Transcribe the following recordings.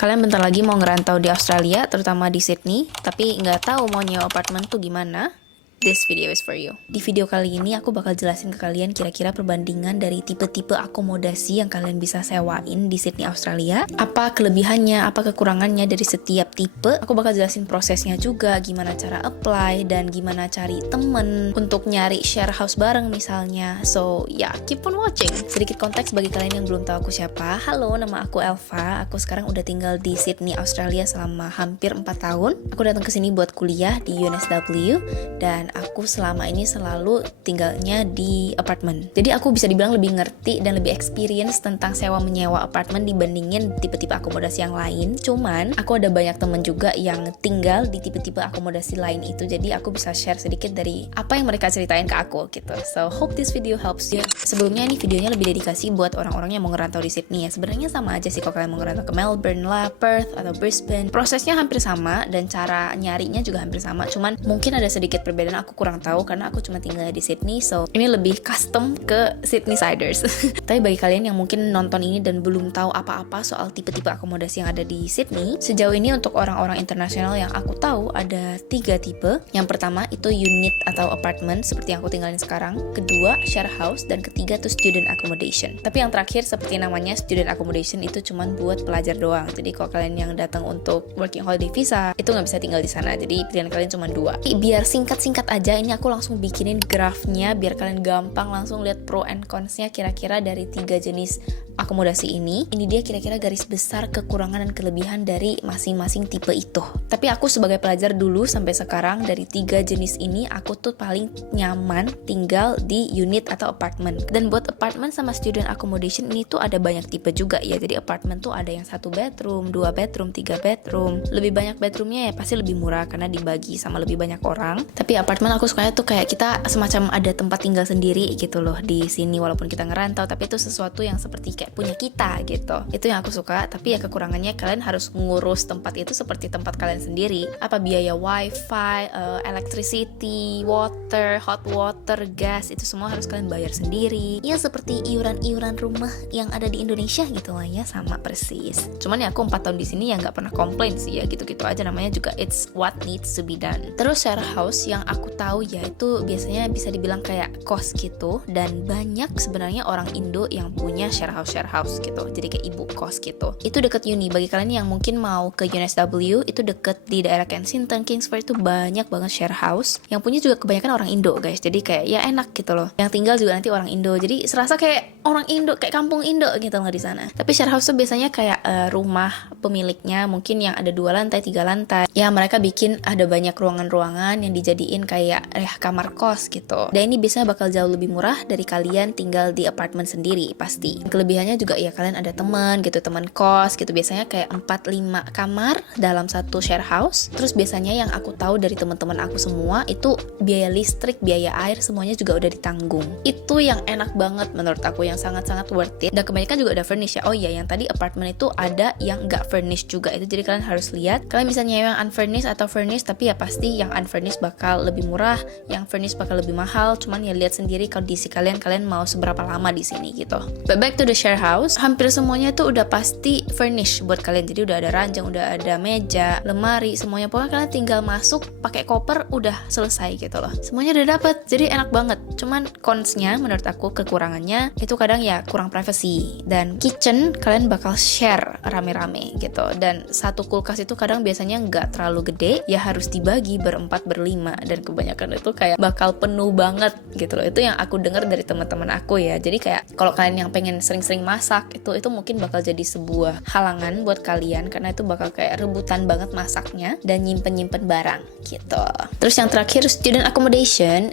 Kalian bentar lagi mau ngerantau di Australia, terutama di Sydney, tapi nggak tahu mau nyewa apartemen tuh gimana? This video is for you. Di video kali ini aku bakal jelasin ke kalian kira-kira perbandingan dari tipe-tipe akomodasi yang kalian bisa sewain di Sydney, Australia. Apa kelebihannya, apa kekurangannya dari setiap tipe. Aku bakal jelasin prosesnya juga, gimana cara apply, dan gimana cari temen untuk nyari share house bareng misalnya. So, ya, keep on watching. Sedikit konteks bagi kalian yang belum tahu aku siapa. Halo, nama aku Elva. Aku sekarang udah tinggal di Sydney, Australia selama hampir 4 tahun. Aku datang ke sini buat kuliah di UNSW, dan aku selama ini selalu tinggalnya di apartemen. Jadi aku bisa dibilang lebih ngerti dan lebih experience tentang sewa menyewa apartemen dibandingin tipe-tipe akomodasi yang lain. Cuman aku ada banyak temen juga yang tinggal di tipe-tipe akomodasi lain itu. Jadi aku bisa share sedikit dari apa yang mereka ceritain ke aku gitu. So hope this video helps you. Sebelumnya ini videonya lebih dedikasi buat orang-orang yang mau ngerantau di Sydney ya. Sebenarnya sama aja sih kalau kalian mau ngerantau ke Melbourne lah, Perth atau Brisbane. Prosesnya hampir sama dan cara nyarinya juga hampir sama. Cuman mungkin ada sedikit perbedaan, aku kurang tahu karena aku cuma tinggal di Sydney, so ini lebih custom ke Sydneysiders. Tapi bagi kalian yang mungkin nonton ini dan belum tahu apa-apa soal tipe-tipe akomodasi yang ada di Sydney, sejauh ini untuk orang-orang internasional yang aku tahu ada 3 tipe. Yang pertama itu unit atau apartment seperti yang aku tinggalin sekarang, kedua share house, dan ketiga tuh student accommodation. Tapi yang terakhir seperti namanya student accommodation itu cuma buat pelajar doang. Jadi kalau kalian yang datang untuk working holiday visa itu nggak bisa tinggal di sana. Jadi pilihan kalian cuma 2. Biar singkat-singkat aja, ini aku langsung bikinin grafnya biar kalian gampang langsung lihat pro and cons-nya kira-kira dari 3 jenis akomodasi ini. Ini dia kira-kira garis besar kekurangan dan kelebihan dari masing-masing tipe itu. Tapi aku sebagai pelajar dulu sampai sekarang, dari 3 jenis ini aku tuh paling nyaman tinggal di unit atau apartemen. Dan buat apartemen sama student accommodation ini tuh ada banyak tipe juga ya. Jadi apartemen tuh ada yang 1 bedroom, 2 bedroom, 3 bedroom. Lebih banyak bedroomnya ya pasti lebih murah karena dibagi sama lebih banyak orang. Tapi apartemen aku sukanya tuh kayak kita semacam ada tempat tinggal sendiri gitu loh di sini, walaupun kita ngerantau, tapi itu sesuatu yang seperti kayak punya kita gitu. Itu yang aku suka. Tapi ya kekurangannya kalian harus ngurus tempat itu seperti tempat kalian sendiri. Apa biaya wifi, electricity, water, hot water, gas, itu semua harus kalian bayar sendiri. Ya seperti iuran-iuran rumah yang ada di Indonesia gitu lah ya, sama persis. Cuman ya aku 4 tahun di sini ya nggak pernah komplain sih ya, gitu-gitu aja, namanya juga it's what needs to be done. Terus share house yang aku tahu ya itu biasanya bisa dibilang kayak kos gitu, dan banyak sebenarnya orang Indo yang punya share house gitu, jadi kayak ibu kos gitu. Itu deket uni. Bagi kalian yang mungkin mau ke UNSW, itu deket di daerah Kensington, Kingsford, itu banyak banget share house. Yang punya juga kebanyakan orang Indo guys, jadi kayak ya enak gitu loh. Yang tinggal juga nanti orang Indo, jadi serasa kayak orang Indo, kayak kampung Indo gitu loh di sana. Tapi share house tuh biasanya kayak rumah pemiliknya mungkin yang ada 2 lantai, 3 lantai. Ya mereka bikin ada banyak ruangan-ruangan yang dijadiin kayak kamar kos gitu. Dan ini biasanya bakal jauh lebih murah dari kalian tinggal di apartemen sendiri pasti. Kelebihannya juga ya kalian ada teman gitu, teman kos gitu. Biasanya kayak 4-5 kamar dalam satu share house. Terus biasanya yang aku tahu dari teman-teman aku semua itu biaya listrik, biaya air semuanya juga udah ditanggung. Itu yang enak banget menurut aku, yang sangat-sangat worth it. Dan kebanyakan juga ada furnish ya. Oh iya, yang tadi apartemen itu ada yang nggak furnish juga. Itu jadi kalian harus lihat. Kalian bisa nyewa yang unfurnished atau furnished, tapi ya pasti yang unfurnished bakal lebih murah, yang furnished bakal lebih mahal. Cuman ya lihat sendiri kondisi kalian mau seberapa lama di sini gitu. But back to the share house, hampir semuanya tuh udah pasti furnished buat kalian. Jadi udah ada ranjang, udah ada meja, lemari, semuanya. Pokoknya kalian tinggal masuk, pakai koper, udah selesai gitu loh. Semuanya udah dapet, jadi enak banget. Cuman consnya menurut aku, kekurangannya itu kadang ya kurang privacy. Dan kitchen kalian bakal share rame-rame gitu. Dan satu kulkas itu kadang biasanya nggak terlalu gede, ya harus dibagi berempat, berlima, dan kebanyakan itu kayak bakal penuh banget gitu loh. Itu yang aku dengar dari teman-teman aku ya. Jadi kayak kalau kalian yang pengen sering-sering masak itu mungkin bakal jadi sebuah halangan buat kalian, karena itu bakal kayak rebutan banget masaknya dan nyimpen barang gitu. Terus yang terakhir student accommodation,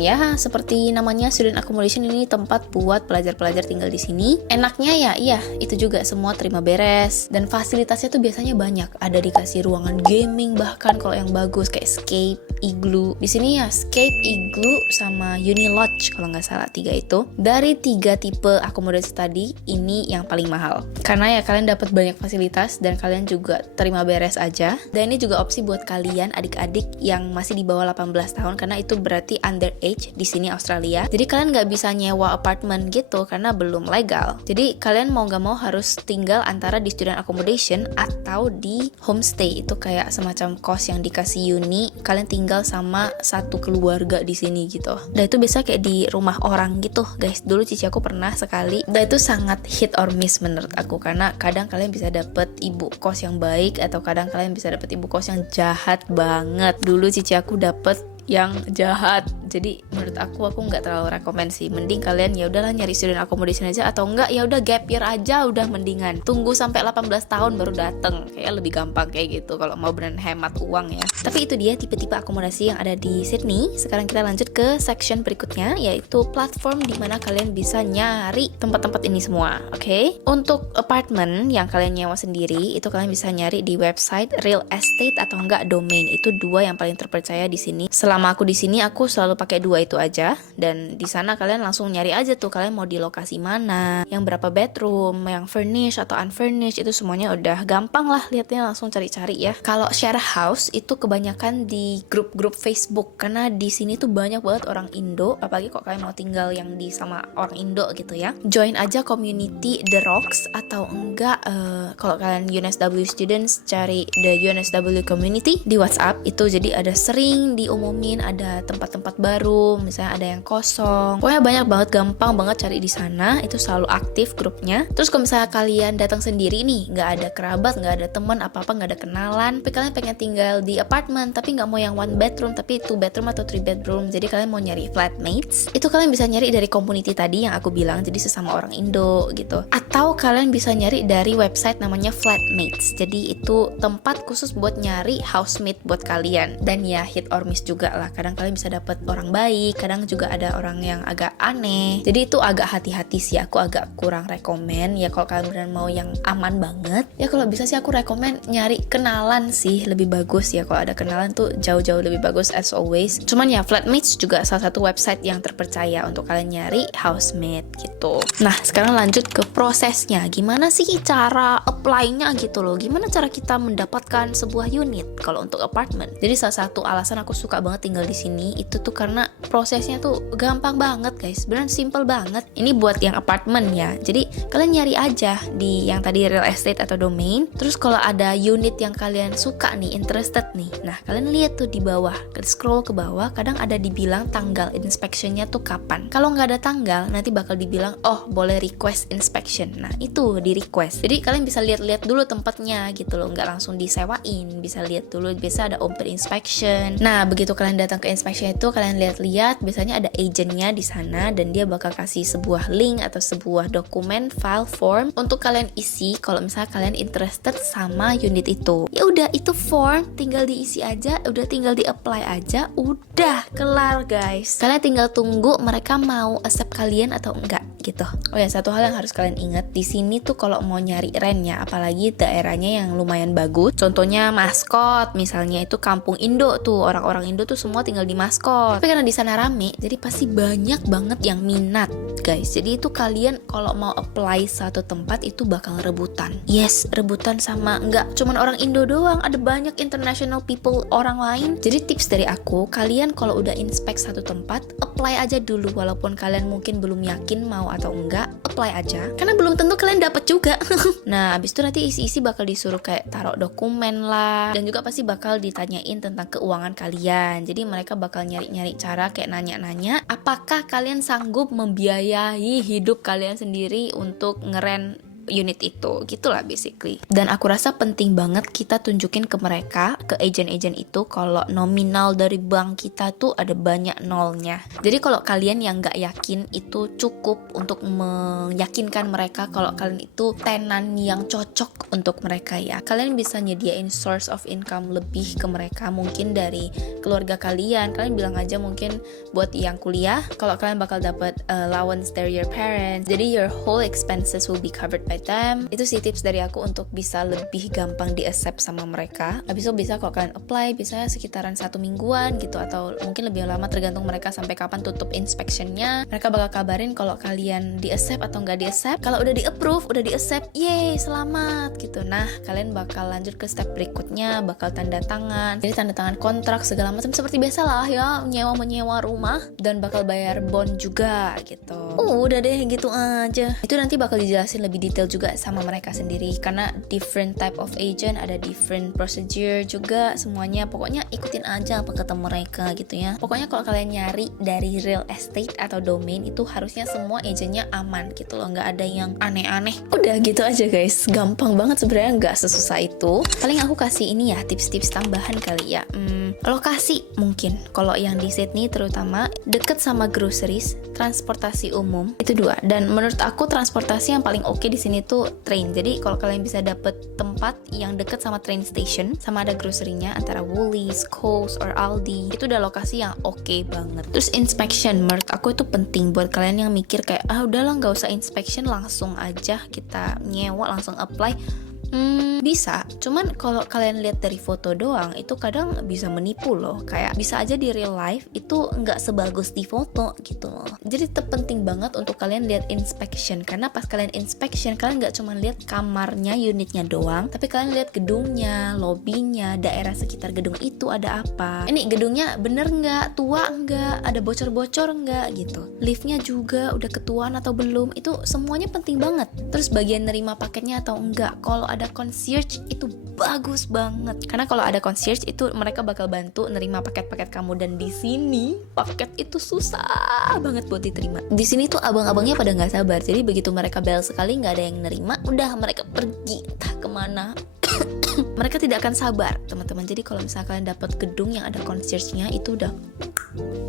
ya seperti namanya student accommodation, ini tempat buat pelajar-pelajar tinggal di sini. Enaknya ya iya itu juga semua terima beres, dan fasilitasnya tuh biasanya banyak. Ada dikasih ruangan gaming, bahkan kalau yang bagus kayak Scape, Igloo. Di sini ya Scape, Igloo sama Uni Lodge kalau nggak salah, 3 itu. Dari 3 tipe akomodasi tadi, sendiri ini yang paling mahal. Karena ya kalian dapat banyak fasilitas dan kalian juga terima beres aja. Dan ini juga opsi buat kalian adik-adik yang masih di bawah 18 tahun karena itu berarti underage di sini Australia. Jadi kalian nggak bisa nyewa apartemen gitu karena belum legal. Jadi kalian mau nggak mau harus tinggal antara di student accommodation atau di homestay. Itu kayak semacam kos yang dikasih uni. Kalian tinggal sama satu keluarga di sini gitu. Dan itu biasa kayak di rumah orang gitu, guys. Dulu cici aku pernah sekali. Dan itu sangat hit or miss menurut aku karena kadang kalian bisa dapet ibu kos yang baik atau kadang kalian bisa dapet ibu kos yang jahat banget. Dulu cici aku dapet yang jahat. Jadi menurut aku nggak terlalu rekomend sih. Mending kalian ya udahlah nyari student accommodation aja atau enggak ya udah gap year aja udah mendingan. Tunggu sampai 18 tahun baru dateng. Kayak lebih gampang kayak gitu kalau mau beneran hemat uang ya. Tapi itu dia tipe-tipe akomodasi yang ada di Sydney. Sekarang kita lanjut ke section berikutnya yaitu platform di mana kalian bisa nyari tempat-tempat ini semua. Oke? Untuk apartment yang kalian nyewa sendiri itu kalian bisa nyari di website real estate atau enggak domain. Itu dua yang paling terpercaya di sini. Selama aku di sini aku selalu pakai dua itu aja dan di sana kalian langsung nyari aja tuh kalian mau di lokasi mana, yang berapa bedroom, yang furnished atau unfurnished itu semuanya udah gampang lah lihatnya langsung cari-cari ya. Kalau share house itu kebanyakan di grup-grup Facebook karena di sini tuh banyak banget orang Indo, apalagi kok kalian mau tinggal yang di sama orang Indo gitu ya. Join aja community The Rocks atau enggak kalau kalian UNSW students cari the UNSW community di WhatsApp itu jadi ada sering diumumin ada tempat-tempat baru, misalnya ada yang kosong. Pokoknya banyak banget, gampang banget cari di sana. Itu selalu aktif grupnya. Terus kalau misalnya kalian datang sendiri nih, nggak ada kerabat, nggak ada teman apa-apa, nggak ada kenalan, tapi kalian pengen tinggal di apartemen, tapi nggak mau yang one bedroom, tapi two bedroom atau three bedroom. Jadi kalian mau nyari flatmates. Itu kalian bisa nyari dari community tadi yang aku bilang, jadi sesama orang Indo gitu. Atau kalian bisa nyari dari website namanya Flatmates. Jadi itu tempat khusus buat nyari housemate buat kalian. Dan ya hit or miss juga lah, kadang kalian bisa dapet orang baik, kadang juga ada orang yang agak aneh. Jadi itu agak hati-hati sih, aku agak kurang rekomen ya kalau kalian beneran mau yang aman banget. Ya kalau bisa sih aku rekomen nyari kenalan sih, lebih bagus ya kalau ada kenalan tuh jauh-jauh lebih bagus as always. Cuman ya Flatmates juga salah satu website yang terpercaya untuk kalian nyari housemate gitu. Nah sekarang lanjut ke prosesnya, gimana sih cara apply-nya gitu loh, gimana cara kita mendapatkan sebuah unit kalau untuk apartment. Jadi salah satu alasan aku suka banget tinggal di sini itu tuh karena prosesnya tuh gampang banget guys, beneran simple banget. Ini buat yang apartemen ya, jadi kalian nyari aja di yang tadi real estate atau domain. Terus kalau ada unit yang kalian suka nih, interested nih, nah kalian lihat tuh di bawah, scroll ke bawah, kadang ada dibilang tanggal inspectionnya tuh kapan. Kalau nggak ada tanggal nanti bakal dibilang oh boleh request inspection. Nah itu di request, jadi kalian bisa lihat-lihat dulu tempatnya gitu loh, nggak langsung disewain, bisa lihat dulu, biasa ada open inspection. Nah begitu kalian datang ke inspection itu kalian lihat-lihat, biasanya ada agentnya di sana dan dia bakal kasih sebuah link atau sebuah dokumen file form untuk kalian isi kalau misalnya kalian interested sama unit itu. Ya udah itu form tinggal diisi aja, udah tinggal di apply aja, udah kelar guys. Kalian tinggal tunggu mereka mau accept kalian atau enggak gitu. Oh ya satu hal yang harus kalian ingat di sini tuh kalau mau nyari rentnya, apalagi daerahnya yang lumayan bagus, contohnya Maskot misalnya, itu kampung Indo tuh, orang-orang Indo tuh semua tinggal di Maskot. Tapi karena di sana rame, jadi pasti banyak banget yang minat guys. Jadi itu kalian kalau mau apply satu tempat itu bakal rebutan. Yes, rebutan sama nggak cuman orang Indo doang, ada banyak international people orang lain. Jadi tips dari aku, kalian kalau udah inspect satu tempat, apply aja dulu walaupun kalian mungkin belum yakin mau atau enggak, apply aja. Karena belum tentu kalian dapat juga. Nah, abis itu nanti isi-isi bakal disuruh kayak taruh dokumen lah, dan juga pasti bakal ditanyain tentang keuangan kalian. Jadi mereka bakal nyari-nyari cara kayak nanya-nanya, apakah kalian sanggup membiayai hidup kalian sendiri untuk ngeren unit itu, gitulah basically. Dan aku rasa penting banget kita tunjukin ke mereka, ke agent-agent itu, kalau nominal dari bank kita tuh ada banyak nolnya. Jadi kalau kalian yang nggak yakin, itu cukup untuk meyakinkan mereka kalau kalian itu tenan yang cocok untuk mereka ya. Kalian bisa nyediain source of income lebih ke mereka, mungkin dari keluarga kalian. Kalian bilang aja mungkin buat yang kuliah, kalau kalian bakal dapat allowance dari your parents, jadi your whole expenses will be covered by invite them. Itu sih tips dari aku untuk bisa lebih gampang di accept sama mereka. Habis itu bisa kalau kalian apply, bisa sekitaran 1 mingguan gitu, atau mungkin lebih lama tergantung mereka sampai kapan tutup inspectionnya. Mereka bakal kabarin kalau kalian di accept atau nggak di accept. Kalau udah di approve, udah di accept, yeay selamat gitu. Nah kalian bakal lanjut ke step berikutnya, bakal tanda tangan. Jadi tanda tangan kontrak segala macam seperti biasa lah ya, menyewa rumah, dan bakal bayar bond juga gitu. Udah deh gitu aja. Itu nanti bakal dijelasin lebih detail juga sama mereka sendiri, karena different type of agent, ada different procedure juga semuanya. Pokoknya ikutin aja apa kata mereka gitu ya. Pokoknya kalau kalian nyari dari real estate atau domain itu harusnya semua agentnya aman gitu loh, nggak ada yang aneh-aneh. Udah gitu aja guys, gampang banget sebenarnya, nggak sesusah itu. Paling aku kasih ini ya, tips-tips tambahan kali ya. Lokasi mungkin kalau yang di Sydney terutama deket sama groceries, transportasi umum itu 2. Dan menurut aku transportasi yang paling oke di sini tuh train. Jadi kalau kalian bisa dapet tempat yang deket sama train station, sama ada grocery-nya antara Woolies, Coles, or Aldi, itu udah lokasi yang oke banget. Terus inspection menurut aku itu penting buat kalian yang mikir kayak udahlah nggak usah inspection, langsung aja kita nyewa, langsung apply. Bisa, cuman kalau kalian lihat dari foto doang itu kadang bisa menipu loh. Kayak bisa aja di real life itu nggak sebagus di foto gitu loh. Jadi tetap penting banget untuk kalian lihat inspection, karena pas kalian inspection kalian nggak cuma lihat kamarnya, unitnya doang, tapi kalian lihat gedungnya, lobbynya, daerah sekitar gedung itu ada apa. Ini gedungnya bener nggak, tua nggak, ada bocor-bocor nggak gitu. Liftnya juga udah ketuaan atau belum, itu semuanya penting banget. Terus bagian nerima paketnya atau enggak. Kalau ada concierge itu bagus banget, karena kalau ada concierge itu mereka bakal bantu nerima paket-paket kamu. Dan di sini paket itu susah banget buat diterima. Di sini tuh abang-abangnya pada nggak sabar, jadi begitu mereka bel sekali nggak ada yang nerima, udah mereka pergi entah kemana. Mereka tidak akan sabar teman-teman. Jadi kalau misalnya kalian dapat gedung yang ada concierge-nya itu udah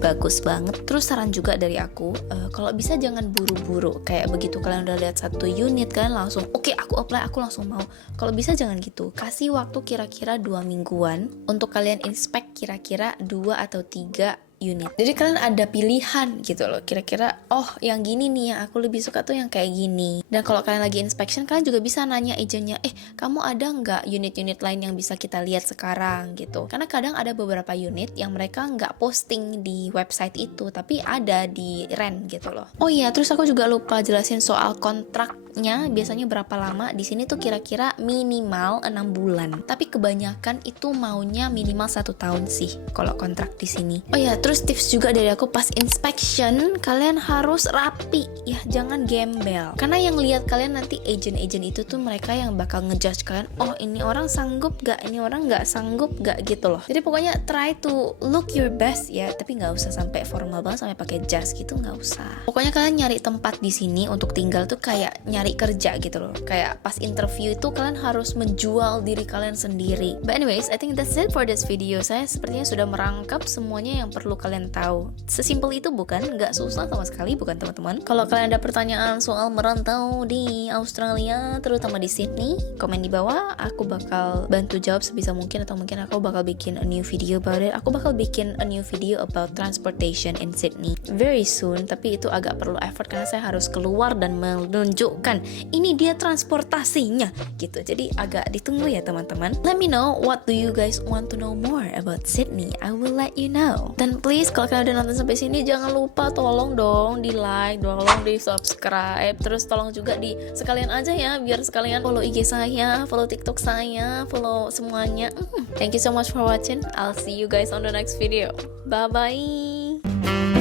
bagus banget. Terus saran juga dari aku, kalau bisa jangan buru-buru. Kayak begitu kalian udah lihat satu unit kalian langsung oke, aku apply, aku langsung mau. Kalau bisa jangan gitu. Kasih waktu kira-kira 2 mingguan untuk kalian inspect kira-kira 2 atau 3 unit. Jadi kalian ada pilihan gitu loh. Kira-kira yang gini nih yang aku lebih suka tuh yang kayak gini. Dan kalau kalian lagi inspection kalian juga bisa nanya agentnya, kamu ada nggak unit-unit lain yang bisa kita lihat sekarang gitu. Karena kadang ada beberapa unit yang mereka nggak posting di website itu, tapi ada di rent gitu loh. Oh iya, terus aku juga lupa jelasin soal kontraknya. Biasanya berapa lama? Di sini tuh kira-kira minimal 6 bulan. Tapi kebanyakan itu maunya minimal 1 tahun sih kalau kontrak di sini. Oh iya, terus tips juga dari aku pas inspection kalian harus rapi ya, jangan gembel. Karena yang lihat kalian nanti agent-agent itu tuh mereka yang bakal ngejudge kalian, ini orang sanggup gak, ini orang gak sanggup gak gitu loh. Jadi pokoknya try to look your best ya, tapi gak usah sampai formal banget sampai pakai jas gitu, gak usah. Pokoknya kalian nyari tempat di sini untuk tinggal tuh kayak nyari kerja gitu loh. Kayak pas interview itu kalian harus menjual diri kalian sendiri. But anyways, I think that's it for this video. Saya sepertinya sudah merangkap semuanya yang perlu kalian tahu. Sesimpel itu bukan, nggak susah sama sekali bukan teman-teman. Kalau kalian ada pertanyaan soal merantau di Australia, terutama di Sydney, komen di bawah. Aku bakal bantu jawab sebisa mungkin, atau mungkin aku bakal bikin a new video about it. Aku bakal bikin a new video about transportation in Sydney very soon, tapi itu agak perlu effort karena saya harus keluar dan menunjukkan ini dia transportasinya gitu. Jadi agak ditunggu ya teman-teman. Let me know what do you guys want to know more about Sydney. I will let you know. Dan please kalau kalian udah nonton sampai sini jangan lupa tolong dong di like, tolong di subscribe, terus tolong juga di sekalian aja ya biar sekalian follow IG saya, follow TikTok saya, follow semuanya. Thank you so much for watching. I'll see you guys on the next video. Bye bye.